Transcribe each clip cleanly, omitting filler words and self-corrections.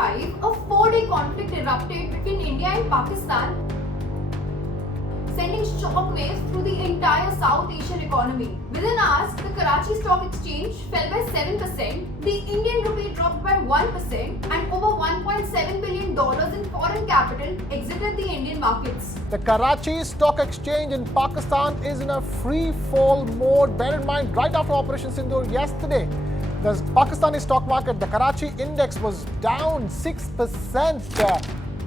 2025, a 4-day conflict erupted between India and Pakistan, sending shockwaves through the entire South Asian economy. Within hours, the Karachi Stock Exchange fell by 7%, the Indian rupee dropped by 1%, and over $1.7 billion in foreign capital exited the Indian markets. The Karachi Stock Exchange in Pakistan is in a free fall mode. Bear in mind, right after Operation Sindoor yesterday, the Pakistani stock market, the Karachi index was down 6%.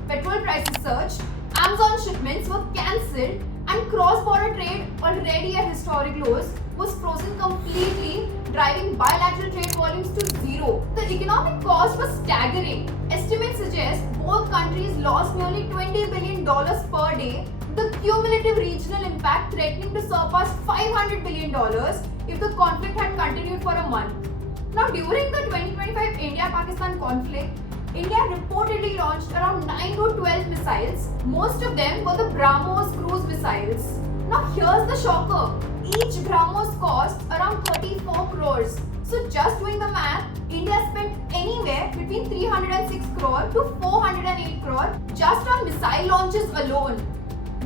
Petrol prices surged, Amazon shipments were cancelled, and cross-border trade, already at historic lows, was frozen completely, driving bilateral trade volumes to zero. The economic cost was staggering. Estimates suggest both countries lost nearly $20 billion per day, the cumulative regional impact threatening to surpass $500 billion if the conflict had continued for a month. Now, during the 2025 India-Pakistan conflict, India reportedly launched around 9 to 12 missiles. Most of them were the BrahMos cruise missiles. Now here's the shocker. Each BrahMos cost around 34 crores. So just doing the math, India spent anywhere between 306 crore to 408 crore just on missile launches alone.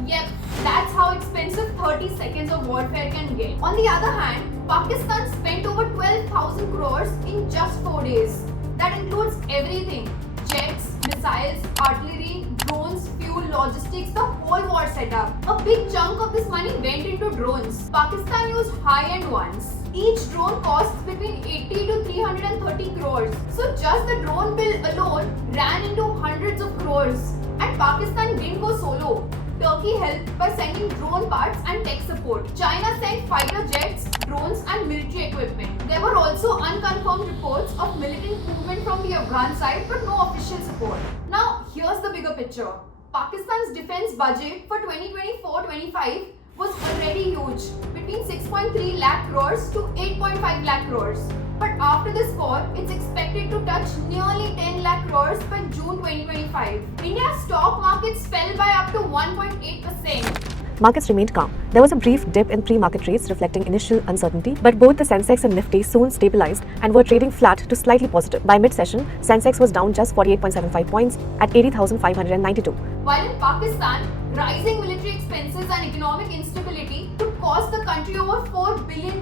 Yep, that's how expensive 30 seconds of warfare can get. On the other hand, Pakistan spent over 12,000 crores in just 4 days. That includes everything: jets, missiles, artillery, drones, fuel, logistics, the whole war setup. A big chunk of this money went into drones. Pakistan used high-end ones. Each drone costs between 80 to 330 crores. So just the drone bill alone ran into hundreds of crores. And Pakistan didn't go solo. Turkey helped by sending drone parts and tech support. China sent fighter jets, drones and military equipment. There were also unconfirmed reports of militant movement from the Afghan side but no official support. Now here's the bigger picture. Pakistan's defense budget for 2024-25 was already huge, between 6.3 lakh crores to 8.5 lakh crores. But after this war, it's expected to touch nearly 10 lakh crores by June 2025. India's stock markets fell by up to 1.8%. Markets remained calm. There was a brief dip in pre-market rates reflecting initial uncertainty, but both the Sensex and Nifty soon stabilized and were trading flat to slightly positive. By mid-session, Sensex was down just 48.75 points at 80,592. While in Pakistan, rising military expenses and economic instability could cost the country over $4 billion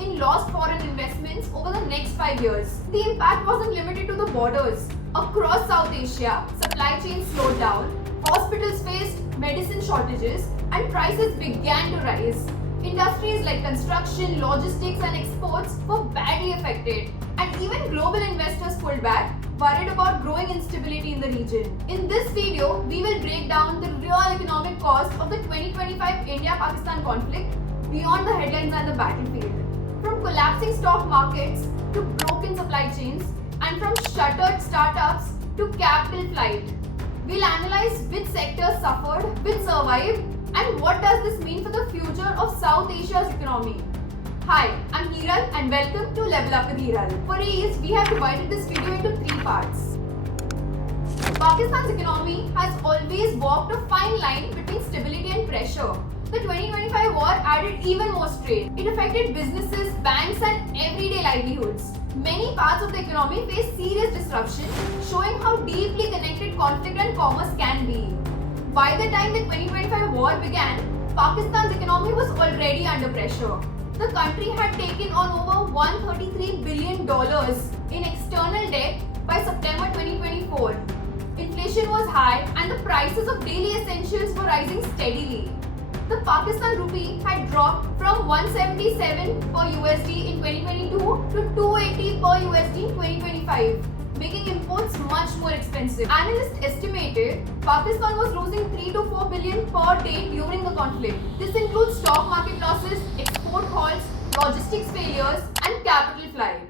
in lost foreign investments over the next 5 years. The impact wasn't limited to the borders. Across South Asia, supply chains slowed down, hospitals faced medicine shortages, and prices began to rise. Industries like construction, logistics, and exports were badly affected, and even global investors pulled back, worried about growing instability in the region. In this video, we will break down the real economic cost of the 2025 India-Pakistan conflict beyond the headlines and the battlefield. From collapsing stock markets to broken supply chains, and from shuttered startups to capital flight. We'll analyze which sectors suffered, which survived, and what does this mean for the future of South Asia's economy. Hi, I'm Hiral and welcome to Level Up with Hiral. For ease, we have divided this video into 3 parts. Pakistan's economy has always walked a fine line between stability and pressure. The 2025 war added even more strain. It affected businesses, banks, and everyday livelihoods. Many parts of the economy faced serious disruption, showing how deeply connected conflict and commerce can be. By the time the 2025 war began, Pakistan's economy was already under pressure. The country had taken on over $133 billion in external debt by September 2024. Inflation was high and the prices of daily essentials were rising steadily. The Pakistan rupee had dropped from 177 per USD in 2022 to 280 per USD in 2025, making imports much more expensive. Analysts estimated Pakistan was losing 3 to 4 billion per day during the conflict. This includes stock market losses, export halts, logistics failures, and capital flight.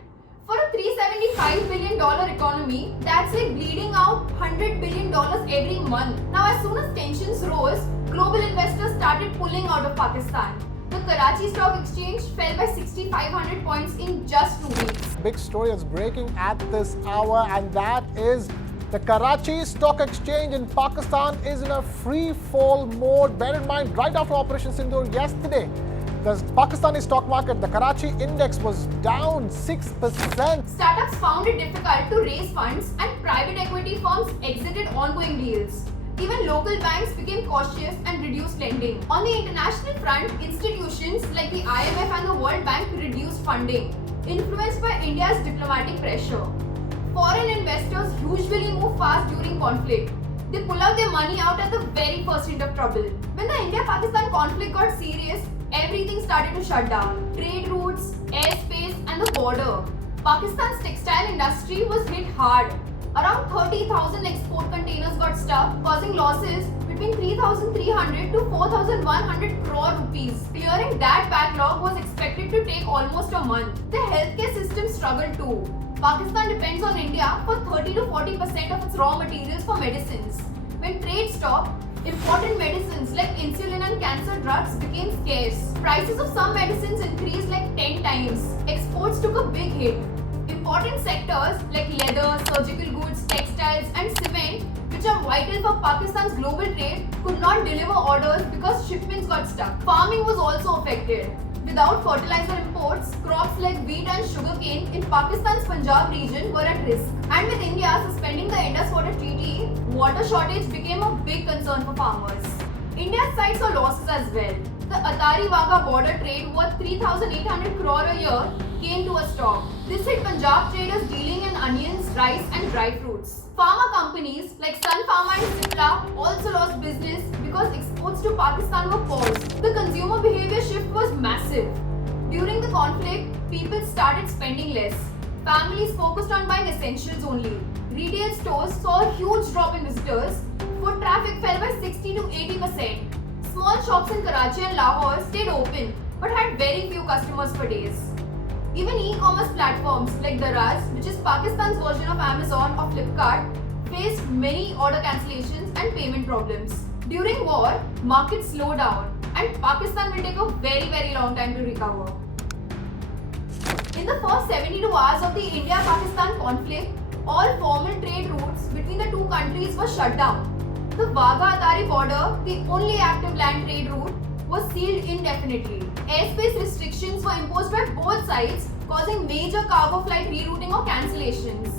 For a $375 billion economy, that's like bleeding out $100 billion every month. Now, as soon as tensions rose, global investors started pulling out of Pakistan. The Karachi Stock Exchange fell by 6,500 points in just 2 weeks. Big story is breaking at this hour, and that is the Karachi Stock Exchange in Pakistan is in a free fall mode. Bear in mind, right after Operation Sindoor yesterday, The Pakistani stock market, the Karachi index was down 6%. Startups found it difficult to raise funds and private equity firms exited ongoing deals. Even local banks became cautious and reduced lending. On the international front, institutions like the IMF and the World Bank reduced funding, influenced by India's diplomatic pressure. Foreign investors usually move fast during conflict. They pull out their money out at the very first hint of trouble. When the India-Pakistan conflict got serious, everything started to shut down. Trade routes, airspace and the border. Pakistan's textile industry was hit hard. Around 30,000 export containers got stuck, causing losses between 3,300 to 4,100 crore rupees. Clearing that backlog was expected to take almost a month. The healthcare system struggled too. Pakistan depends on India for 30 to 40% of its raw materials for medicines. When trade stopped, important medicines like insulin and cancer drugs became scarce. Prices of some medicines increased like 10 times. Exports took a big hit. Important sectors like leather, surgical goods, textiles and cement, which are vital for Pakistan's global trade, could not deliver orders because shipments got stuck. Farming was also affected. Without fertilizer imports, crops like wheat and sugarcane in Pakistan's Punjab region were at risk. And with India suspending the Indus Water Treaty, water shortage became a big concern for farmers. India's side saw losses as well. The Atari-Wagah border trade worth 3,800 crore a year came to a stop. This hit Punjab traders dealing in onions, rice and dry fruits. Pharma companies like Sun Pharma and Cipla also lost business because exports to Pakistan were paused. The consumer behavior shift was massive. During the conflict, people started spending less. Families focused on buying essentials only. Retail stores saw a huge drop in visitors. Foot traffic fell by 60 to 80%. Small shops in Karachi and Lahore stayed open but had very few customers for days. Even e-commerce platforms like Daraz, which is Pakistan's version of Amazon or Flipkart, faced many order cancellations and payment problems. During war, markets slowed down and Pakistan will take a very long time to recover. In the first 72 hours of the India-Pakistan conflict, all formal trade routes between the two countries were shut down. The Wagah-Atari border, the only active land trade route, was sealed indefinitely. Airspace restrictions were imposed by both sides, causing major cargo flight rerouting or cancellations.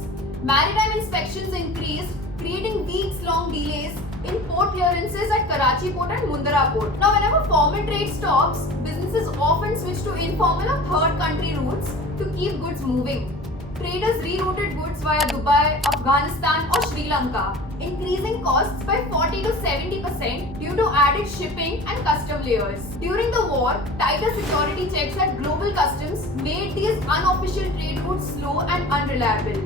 Maritime inspections increased, creating weeks-long delays in port clearances at Karachi Port and Mundara Port. Now, whenever formal trade stops, businesses often switch to informal or third country routes to keep goods moving. Traders rerouted goods via Dubai, Afghanistan or Sri Lanka, increasing costs by 40 to 70% due to added shipping and custom layers. During the war, tighter security checks at global customs made these unofficial trade routes slow and unreliable.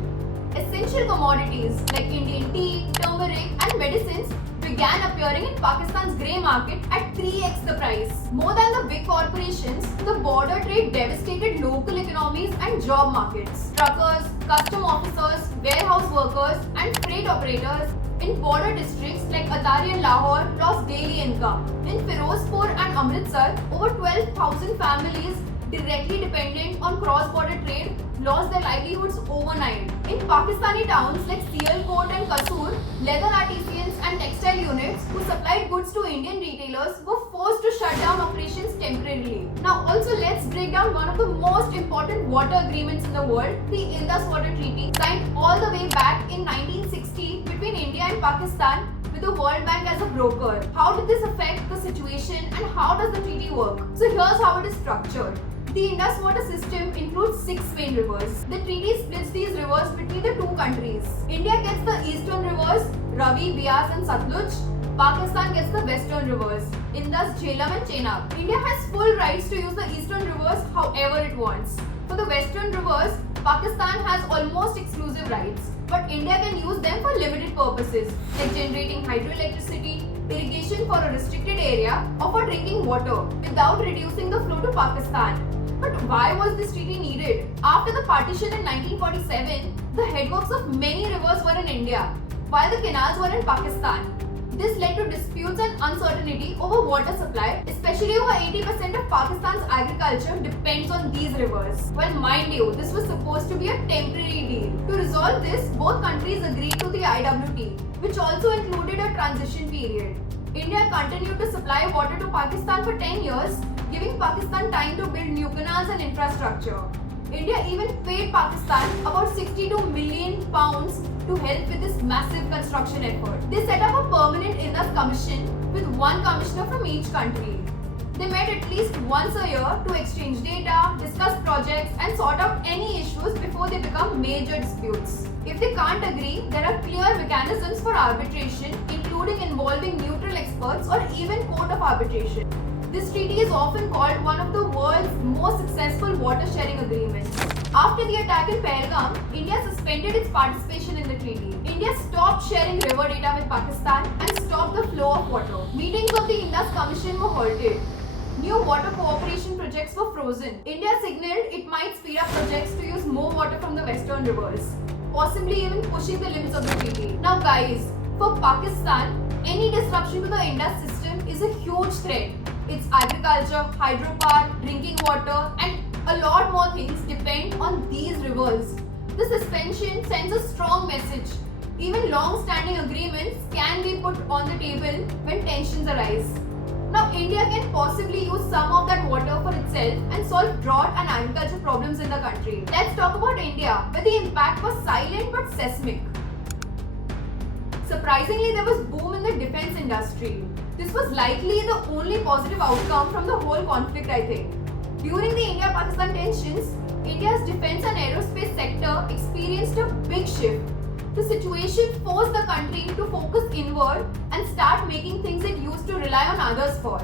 Essential commodities like Indian tea, turmeric and medicines began appearing in Pakistan's grey market at 3x the price. More than the big corporations, the border trade devastated local economies and job markets. Truckers, custom officers, warehouse workers and freight operators in border districts like Atari and Lahore lost daily income. In Firozpur and Amritsar, over 12,000 families directly dependent on cross-border trade lost their livelihoods overnight. In Pakistani towns like Sialkot and Kasur, leather artisans and textile units who supplied goods to Indian retailers were forced to shut down operations temporarily. Now also let's break down one of the most important water agreements in the world, the Indus Water Treaty, signed all the way back in 1960 between India and Pakistan with the World Bank as a broker. How did this affect the situation and how does the treaty work? So here's how it is structured. The Indus water system includes 6 main rivers. The treaty splits these rivers between the two countries. India gets the eastern rivers, Ravi, Beas and Satluj. Pakistan gets the western rivers, Indus, Jhelum and Chenab. India has full rights to use the eastern rivers however it wants. For the western rivers, Pakistan has almost exclusive rights, but India can use them for limited purposes like generating hydroelectricity, irrigation for a restricted area or for drinking water without reducing the flow to Pakistan. But why was this treaty needed? After the partition in 1947, the headworks of many rivers were in India, while the canals were in Pakistan. This led to disputes and uncertainty over water supply, especially over 80% of Pakistan's agriculture depends on these rivers. Well, mind you, this was supposed to be a temporary deal. To resolve this, both countries agreed to the IWT, which also included a transition period. India continued to supply water to Pakistan for 10 years, giving Pakistan time to build new canals and infrastructure. India even paid Pakistan about £62 million to help with this massive construction effort. They set up a permanent Indus Commission with one commissioner from each country. They met at least once a year to exchange data, discuss projects and sort out any issues before they become major disputes. If they can't agree, there are clear mechanisms for arbitration, including involving neutral experts or even court of arbitration. This treaty is often called one of the world's most successful water sharing agreements. After the attack in Pahalgam, India suspended its participation in the treaty. India stopped sharing river data with Pakistan and stopped the flow of water. Meetings of the Indus Commission were halted. New water cooperation projects were frozen. India signaled it might speed up projects to use more water from the western rivers, possibly even pushing the limits of the treaty. Now guys, for Pakistan, any disruption to the Indus system is a huge threat. Its agriculture, hydropower, drinking water and a lot more things depend on these rivers. The suspension sends a strong message. Even long-standing agreements can be put on the table when tensions arise. Now India can possibly use some of that water for itself and solve drought and agriculture problems in the country. Let's talk about India, where the impact was silent but seismic. Surprisingly, there was boom in the defense industry. This was likely the only positive outcome from the whole conflict, I think. During the India-Pakistan tensions, India's defense and aerospace sector experienced a big shift. The situation forced the country to focus inward and start making things it used to rely on others for.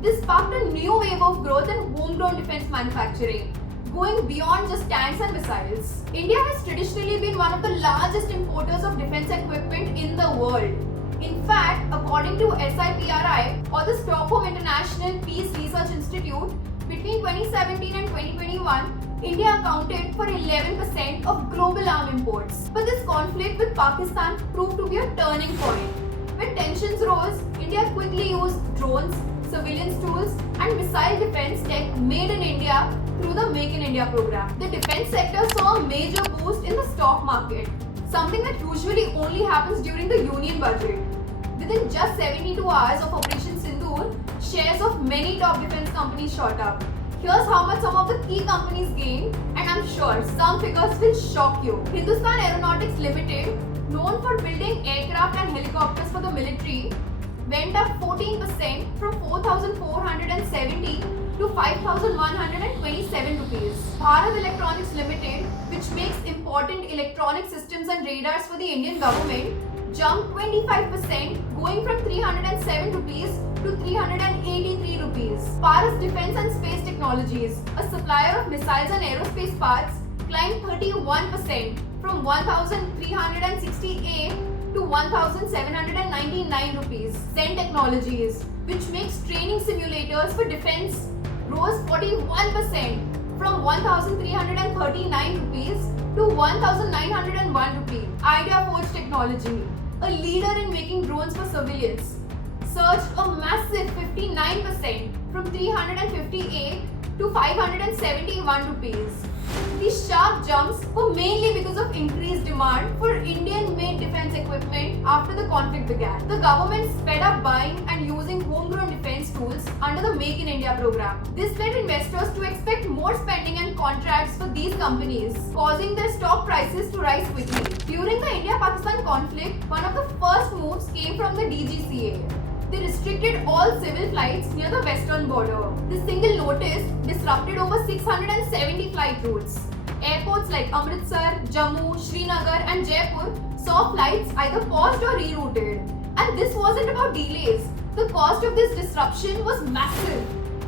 This sparked a new wave of growth in homegrown defense manufacturing, going beyond just tanks and missiles. India has traditionally been one of the largest importers of defense equipment in the world. In fact, according to SIPRI or the Stockholm International Peace Research Institute, between 2017 and 2021, India accounted for 11% of global arms imports. But this conflict with Pakistan proved to be a turning point. When tensions rose, India quickly used drones, surveillance tools, and missile defense tech made in India through the Make in India program. The defense sector saw a major boost in the stock market, something that usually only happens during the union budget. Within just 72 hours of Operation Sindoor, shares of many top defense companies shot up. Here's how much some of the key companies gained, and I'm sure some figures will shock you. Hindustan Aeronautics Limited, known for building aircraft and helicopters for the military, went up 14% from 4,470 to 5,127 rupees. Bharat Electronics Limited, which makes important electronic systems and radars for the Indian government, jumped 25%, going from 307 rupees to 383 rupees. Paras Defense and Space Technologies, a supplier of missiles and aerospace parts, climbed 31% from 1,368 to 1,799 rupees. Zen Technologies, which makes training simulators for defense, rose 41% from 1,339 rupees to 1,901 rupees. Idea Forge Technology, a leader in making drones for surveillance, surged a massive 59% from 358 to 571 rupees. These sharp jumps were mainly because of increased demand for Indian-made defense equipment after the conflict began. The government sped up buying and using homegrown defense tools under the Make in India program. This led investors to expect more spending and contracts for these companies, causing their stock prices to rise quickly. During the India-Pakistan conflict, one of the first moves came from the DGCA. They restricted all civil flights near the western border. This single notice disrupted over 670 flight routes. Airports like Amritsar, Jammu, Srinagar and Jaipur saw flights either paused or rerouted. And this wasn't about delays. The cost of this disruption was massive.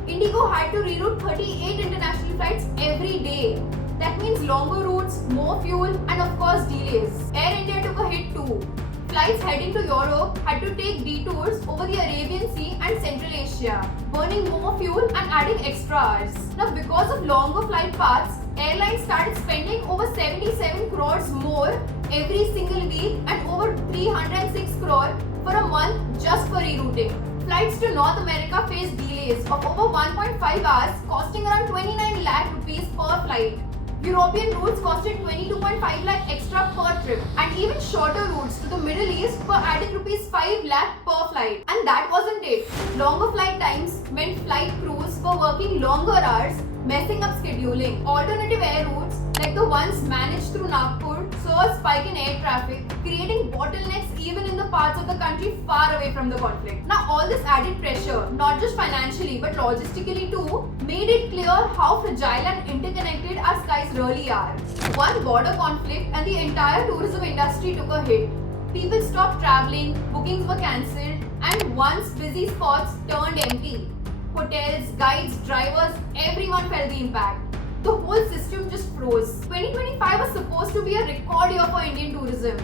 Indigo had to reroute 38 international flights every day. That means longer routes, more fuel and of course delays. Air India took a hit too. Flights heading to Europe had to take detours over the Arabian Sea and Central Asia, burning more fuel and adding extra hours. Now, because of longer flight paths, airlines started spending over 77 crores more every single week and over 306 crore for a month just for rerouting. Flights to North America faced delays of over 1.5 hours, costing around 29 lakh rupees per flight. European routes costed 22.5 lakh extra per trip, and even shorter routes to the Middle East were adding rupees 5 lakh per flight. And that wasn't it. Longer flight times meant flight crews were working longer hours, messing up scheduling. Alternative air routes, like the ones managed through Nagpur, saw a spike in air traffic, creating bottlenecks even in the parts of the country far away from the conflict. Now, all this added pressure, not just financially but logistically too, made it clear how fragile and interconnected our skies really are. One border conflict and the entire tourism industry took a hit. People stopped traveling, bookings were cancelled, and once busy spots turned empty. Hotels, guides, drivers, everyone felt the impact. The whole system just froze. 2025 was supposed to be a record year for Indian tourism.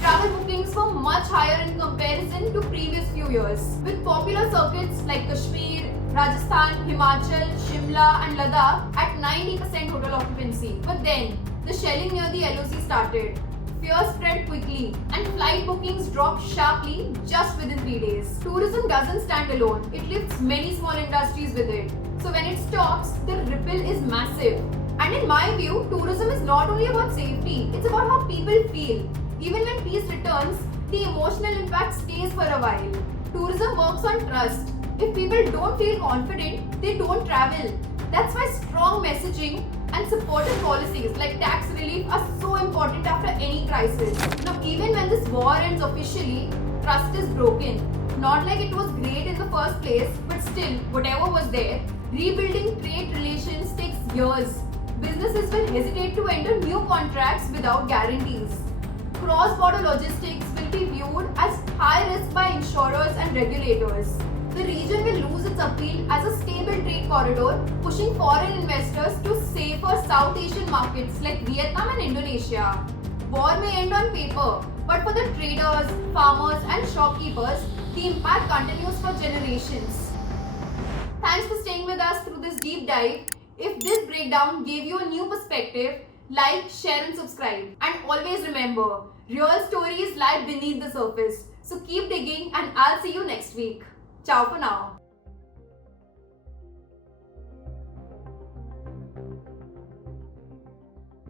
Travel bookings were much higher in comparison to previous few years, with popular circuits like Kashmir, Rajasthan, Himachal, Shimla and Ladakh at 90% total occupancy. But then, the shelling near the LOC started. Fear spread quickly and flight bookings dropped sharply just within 3 days. Tourism doesn't stand alone. It lifts many small industries with it. So when it stops, the ripple is massive. And in my view, tourism is not only about safety, it's about how people feel. Even when peace returns, the emotional impact stays for a while. Tourism works on trust. If people don't feel confident, they don't travel. That's why strong messaging and supportive policies like tax relief are so important after any crisis. Now, even when this war ends officially, trust is broken. Not like it was great in the first place, but still, whatever was there, rebuilding trade relations takes years. Businesses will hesitate to enter new contracts without guarantees. Cross-border logistics will be viewed as high risk by insurers and regulators. The region will lose its appeal as a stable trade corridor, pushing foreign investors to safer South Asian markets like Vietnam and Indonesia. War may end on paper, but for the traders, farmers and shopkeepers, the impact continues for generations. Thanks for staying with us through this deep dive. If this breakdown gave you a new perspective, like, share and subscribe. And always remember, real stories lie beneath the surface. So keep digging and I'll see you next week. Ciao for now.